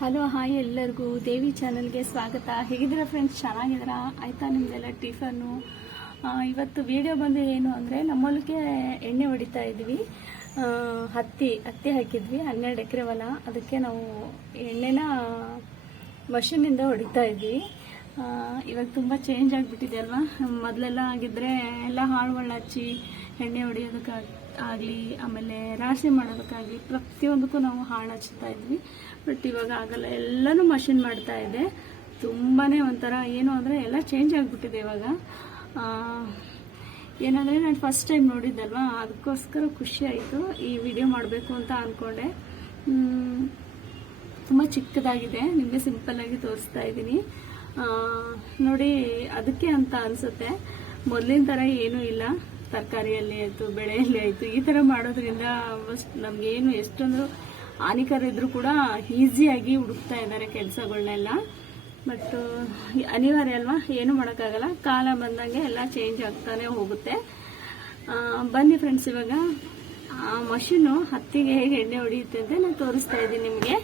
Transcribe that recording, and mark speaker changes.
Speaker 1: Hello, hi ಎಲ್ಲರಿಗೂ. ದೇವಿ ಚಾನಲ್ಗೆ ಸ್ವಾಗತ. ಹೇಗಿದ್ದೀರಾ ಫ್ರೆಂಡ್ಸ್ ಚೆನ್ನಾಗಿದ್ದೀರಾ? ಆಯಿತಾ ನಿಮ್ಮದೆಲ್ಲ ಟಿಫನ್ನು? ಇವತ್ತು ವಿಡಿಯೋ ಬಂದು ಏನು ಅಂದರೆ ನಮ್ಮೊಳಗೆ ಎಣ್ಣೆ ಹೊಡಿತಾ ಇದ್ವಿ. ಹತ್ತಿ ಹತ್ತಿ ಹಾಕಿದ್ವಿ, ಹನ್ನೆರಡು ಎಕರೆ ಹೊಲ. ಅದಕ್ಕೆ ನಾವು ಎಣ್ಣೆನ ಮಷಿನಿಂದ ಹೊಡಿತಾ ಇದ್ವಿ. ಇವಾಗ ತುಂಬ ಚೇಂಜ್ ಆಗಿಬಿಟ್ಟಿದೆ ಅಲ್ವಾ? ಮೊದಲೆಲ್ಲ ಆಗಿದ್ದರೆ ಎಲ್ಲ ಹಾಳುಗಳು ಹಚ್ಚಿ, ಎಣ್ಣೆ ಹೊಡಿಯೋದಕ್ಕೆ ಆಗಲಿ ಆಮೇಲೆ ರಾಶಿ ಮಾಡೋದಕ್ಕಾಗಲಿ ಪ್ರತಿಯೊಂದಕ್ಕೂ ನಾವು ಹಾಳು ಹಚ್ತಾ ಇದ್ವಿ. ಬಟ್ ಇವಾಗ ಆಗಲ್ಲ, ಎಲ್ಲನೂ ಮಷಿನ್ ಮಾಡ್ತಾ ಇದೆ. ತುಂಬಾ ಒಂಥರ ಏನು ಅಂದರೆ ಎಲ್ಲ ಚೇಂಜ್ ಆಗಿಬಿಟ್ಟಿದೆ ಇವಾಗ. ಏನಂದರೆ ನಾನು ಫಸ್ಟ್ ಟೈಮ್ ನೋಡಿದ್ದಲ್ವಾ? ಅದಕ್ಕೋಸ್ಕರ ಖುಷಿ ಆಯಿತು. ಈ ವಿಡಿಯೋ ಮಾಡಬೇಕು ಅಂತ ಅಂದ್ಕೊಂಡೆ ತುಂಬ ಚಿಕ್ಕದಾಗಿದೆ. ನಿಮಗೆ ಸಿಂಪಲ್ಲಾಗಿ ತೋರಿಸ್ತಾ ಇದ್ದೀನಿ. ನೋಡಿ, ಅದಕ್ಕೆ ಅಂತ ಅನಿಸುತ್ತೆ. ಮೊದಲಿನ ಥರ ಏನೂ ಇಲ್ಲ. ತರಕಾರಿಯಲ್ಲಿ ಆಯಿತು, ಬೆಳೆಯಲ್ಲಿ ಆಯಿತು, ಈ ಥರ ಮಾಡೋದ್ರಿಂದ ನಮಗೇನು ಎಷ್ಟೊಂದು ಹಾನಿಕರ ಇದ್ರೂ ಕೂಡ ಈಸಿಯಾಗಿ ಹುಡುಕ್ತಾ ಇದ್ದಾರೆ ಕೆಲಸಗಳನ್ನೆಲ್ಲ ಬಟ್ ಅನಿವಾರ್ಯ ಅಲ್ವಾ? ಏನು ಮಾಡೋಕ್ಕಾಗಲ್ಲ. ಕಾಲ ಬಂದಂಗೆ ಎಲ್ಲ ಚೇಂಜ್ ಆಗ್ತಾನೆ ಹೋಗುತ್ತೆ. ಬನ್ನಿ ಫ್ರೆಂಡ್ಸ್ ಇವಾಗ. ಆ ಮಷೀನು ಹತ್ತಿಗೆ ಹೇಗೆ ಎಣ್ಣೆ ಹೊಡೆಯುತ್ತೆ ಅಂತ ನಾನು ತೋರಿಸ್ತಾ ಇದ್ದೀನಿ ನಿಮಗೆ.